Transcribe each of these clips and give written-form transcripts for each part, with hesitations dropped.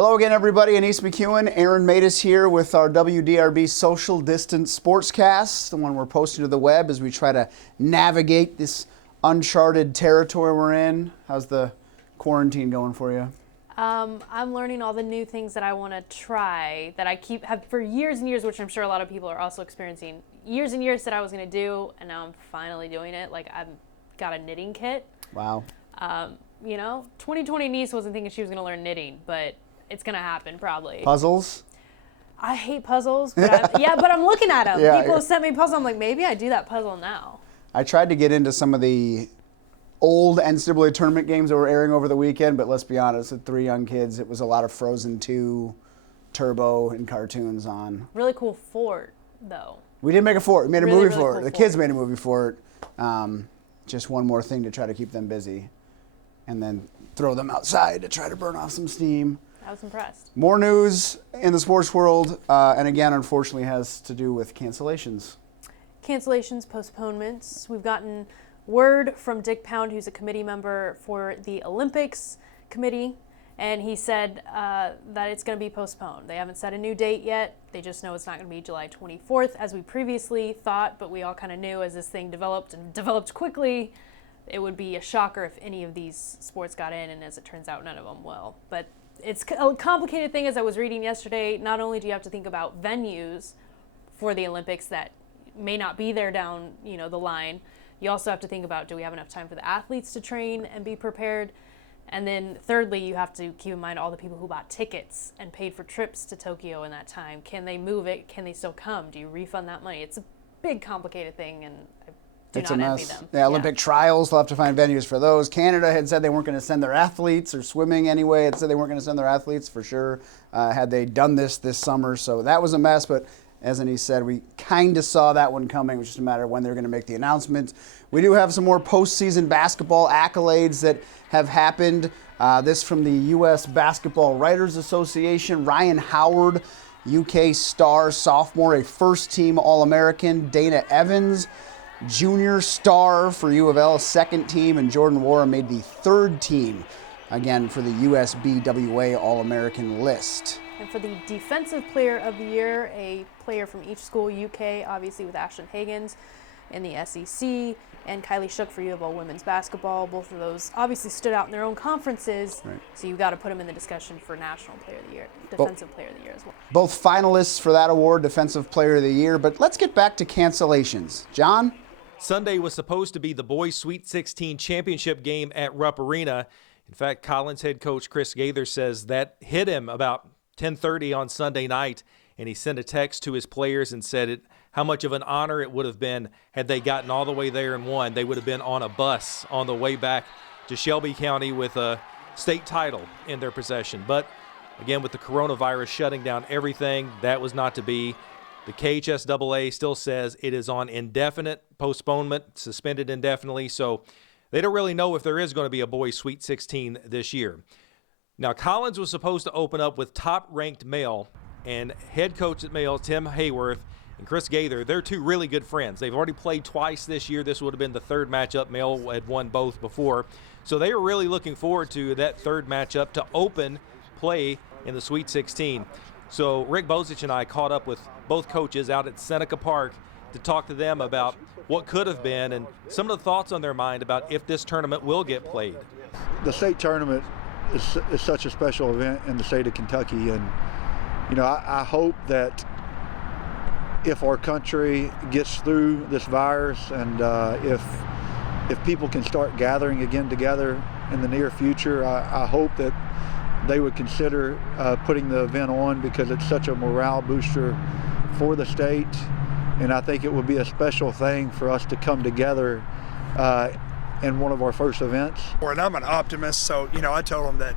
Hello again, everybody. Annice McEwen, Aaron Matus here with our WDRB Social Distance Sportscast, the one we're posting to the web as we try to navigate this uncharted territory we're in. How's the quarantine going for you? I'm learning all the new things that I want to try that I have for years and years, which I'm sure a lot of people are also experiencing. Years and years that I was going to do, and now I'm finally doing it. Like, I've got a knitting kit. Wow. 2020 niece wasn't thinking she was going to learn knitting, but it's going to happen probably. Puzzles? I hate puzzles, but but I'm looking at them. Yeah. People have sent me puzzles. I'm like, maybe I do that puzzle now. I tried to get into some of the old NCAA tournament games that were airing over the weekend, but let's be honest, with 3 young kids, it was a lot of Frozen 2, Turbo, and cartoons on. Really cool fort, though. We did make a fort. We made a movie for it. Cool The kids made a movie for it. Just one more thing to try to keep them busy. And then throw them outside to try to burn off some steam. I was impressed. More news in the sports world, and again, unfortunately, has to do with cancellations. Cancellations, postponements. We've gotten word from Dick Pound, who's a committee member for the Olympics committee, and he said that it's going to be postponed. They haven't set a new date yet. They just know it's not going to be July 24th, as we previously thought, but we all kind of knew as this thing developed and developed quickly, it would be a shocker if any of these sports got in, and as it turns out, none of them will. But it's a complicated thing, as I was reading yesterday. Not only do you have to think about venues for the Olympics that may not be there down, the line, you also have to think about, do we have enough time for the athletes to train and be prepared? And then thirdly, you have to keep in mind all the people who bought tickets and paid for trips to Tokyo in that time. Can they move it? Can they still come? Do you refund that money? It's a big, complicated thing, and I do not envy them. Yeah, Olympic trials, they'll have to find venues for those. Canada had said they weren't going to send their athletes, or swimming anyway, had said they weren't going to send their athletes for sure, had they done this summer. So that was a mess, but as Annice said, we kind of saw that one coming. It was just a matter of when they're going to make the announcement. We do have some more postseason basketball accolades that have happened. This from the U.S. Basketball Writers Association. Ryan Howard, UK star sophomore, a first-team All-American. Dana Evans, junior star for U of L, second team. And Jordan Wara made the third team, again, for the USBWA All-American list. And for the Defensive Player of the Year, a player from each school, UK, obviously with Ashton Hagans in the SEC, and Kylie Shook for U of L women's basketball. Both of those obviously stood out in their own conferences, right. So you've got to put them in the discussion for National Player of the Year, Defensive Player of the Year as well. Both finalists for that award, Defensive Player of the Year. But let's get back to cancellations. John? Sunday was supposed to be the boys' Sweet 16 championship game at Rupp Arena. In fact, Collins head coach Chris Gaither says that hit him about 10:30 on Sunday night, and he sent a text to his players and said how much of an honor it would have been had they gotten all the way there and won. They would have been on a bus on the way back to Shelby County with a state title in their possession. But again, with the coronavirus shutting down everything, that was not to be. The KHSAA still says it is on indefinite postponement, suspended indefinitely, so they don't really know if there is going to be a boys' Sweet 16 this year. Now, Collins was supposed to open up with top-ranked Male, and head coach at Male, Tim Hayworth, and Chris Gaither, they're 2 really good friends. They've already played twice this year. This would have been the 3rd matchup. Male had won both before. So they are really looking forward to that 3rd matchup to open play in the Sweet 16. So Rick Bozich and I caught up with both coaches out at Seneca Park to talk to them about what could have been and some of the thoughts on their mind about if this tournament will get played. The state tournament is such a special event in the state of Kentucky, and I hope that if our country gets through this virus and if people can start gathering again together in the near future, I hope that they would consider putting the event on, because it's such a morale booster for the state, and I think it would be a special thing for us to come together in one of our first events. And I'm an optimist, so I told them that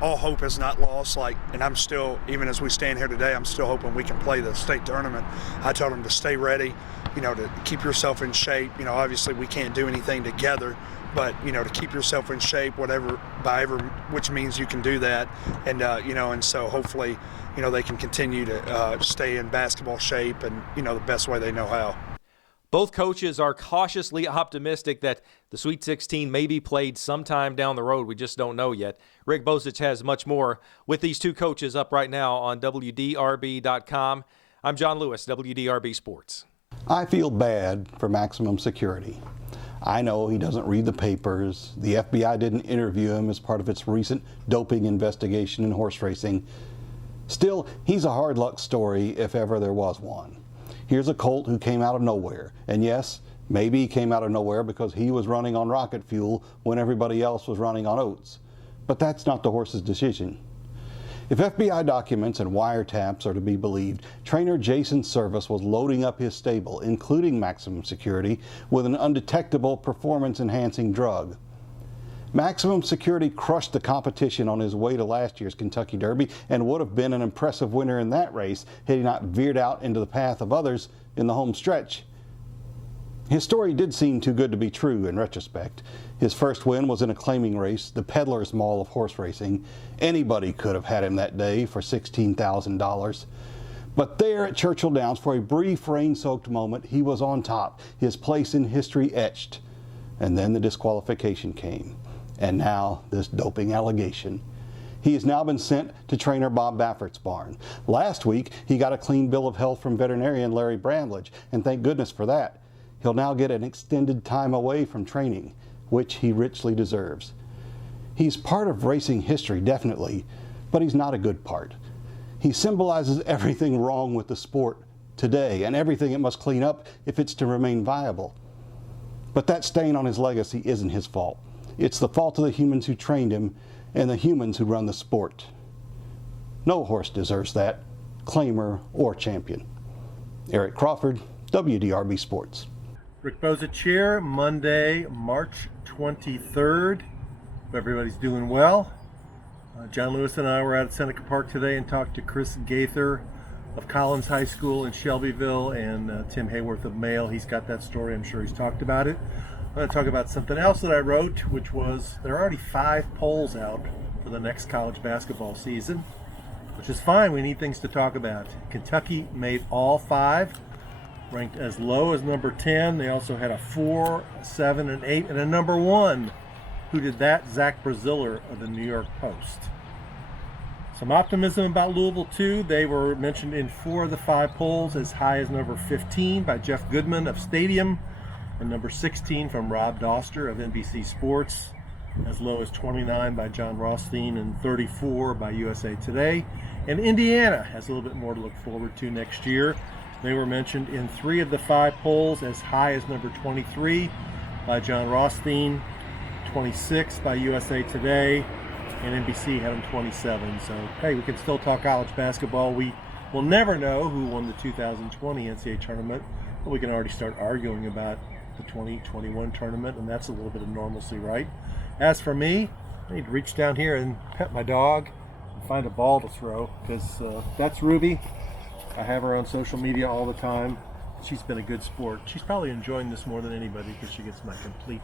all hope is not lost. And I'm still, even as we stand here today, I'm still hoping we can play the state tournament. I told them to stay ready, to keep yourself in shape. Obviously we can't do anything together, but to keep yourself in shape, which means you can do that, and and so hopefully they can continue to stay in basketball shape and the best way they know how. Both coaches are cautiously optimistic that the Sweet 16 may be played sometime down the road. We just don't know yet. Rick Bozich has much more with these two coaches up right now on WDRB.com. I'm John Lewis, WDRB Sports. I feel bad for Maximum Security. I know he doesn't read the papers. The FBI didn't interview him as part of its recent doping investigation in horse racing. Still, he's a hard luck story if ever there was one. Here's a colt who came out of nowhere. And yes, maybe he came out of nowhere because he was running on rocket fuel when everybody else was running on oats. But that's not the horse's decision. If FBI documents and wiretaps are to be believed, trainer Jason Service was loading up his stable, including Maximum Security, with an undetectable performance-enhancing drug. Maximum Security crushed the competition on his way to last year's Kentucky Derby and would have been an impressive winner in that race had he not veered out into the path of others in the home stretch. His story did seem too good to be true in retrospect. His first win was in a claiming race, the Peddler's Mall of horse racing. Anybody could have had him that day for $16,000. But there at Churchill Downs, for a brief rain-soaked moment, he was on top, his place in history etched. And then the disqualification came. And now this doping allegation. He has now been sent to trainer Bob Baffert's barn. Last week, he got a clean bill of health from veterinarian Larry Brandledge, and thank goodness for that. He'll now get an extended time away from training, which he richly deserves. He's part of racing history, definitely, but he's not a good part. He symbolizes everything wrong with the sport today and everything it must clean up if it's to remain viable. But that stain on his legacy isn't his fault. It's the fault of the humans who trained him and the humans who run the sport. No horse deserves that, claimer or champion. Eric Crawford, WDRB Sports. Rick Bozich here, Monday, March 23rd. Hope everybody's doing well. John Lewis and I were out at Seneca Park today and talked to Chris Gaither of Collins High School in Shelbyville and Tim Hayworth of Mail. He's got that story. I'm sure he's talked about it. I'm going to talk about something else that I wrote, which was there are already 5 polls out for the next college basketball season, which is fine. We need things to talk about. Kentucky made all 5. Ranked as low as number 10. They also had a 4, 7, and 8, and a number 1. Who did that? Zach Braziller of the New York Post. Some optimism about Louisville, too. They were mentioned in 4 of the 5 polls, as high as number 15 by Jeff Goodman of Stadium, and number 16 from Rob Doster of NBC Sports, as low as 29 by John Rothstein, and 34 by USA Today. And Indiana has a little bit more to look forward to next year. They were mentioned in 3 of the 5 polls, as high as number 23 by John Rothstein, 26 by USA Today, and NBC had them 27. So, hey, we can still talk college basketball. We will never know who won the 2020 NCAA tournament, but we can already start arguing about the 2021 tournament, and that's a little bit of normalcy, right? As for me, I need to reach down here and pet my dog and find a ball to throw, because that's Ruby. I have her on social media all the time. She's been a good sport. She's probably enjoying this more than anybody because she gets my complete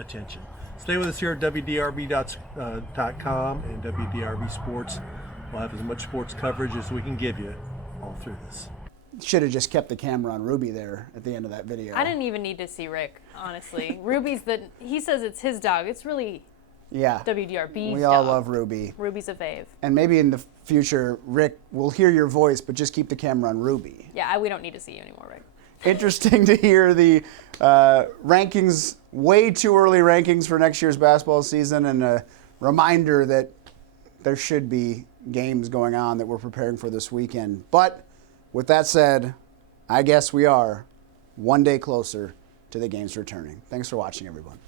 attention. Stay with us here at WDRB.com and WDRB Sports. We'll have as much sports coverage as we can give you all through this. Should have just kept the camera on Ruby there at the end of that video. I didn't even need to see Rick, honestly. Ruby's he says it's his dog. It's really WDRB's we all dog. love Ruby. Ruby's a fave. And maybe in the future, Rick, we'll hear your voice, but just keep the camera on Ruby. Yeah, we don't need to see you anymore, Rick. Interesting to hear the rankings, way too early rankings for next year's basketball season, and a reminder that there should be games going on that we're preparing for this weekend. But with that said, I guess we are one day closer to the games returning. Thanks for watching, everyone.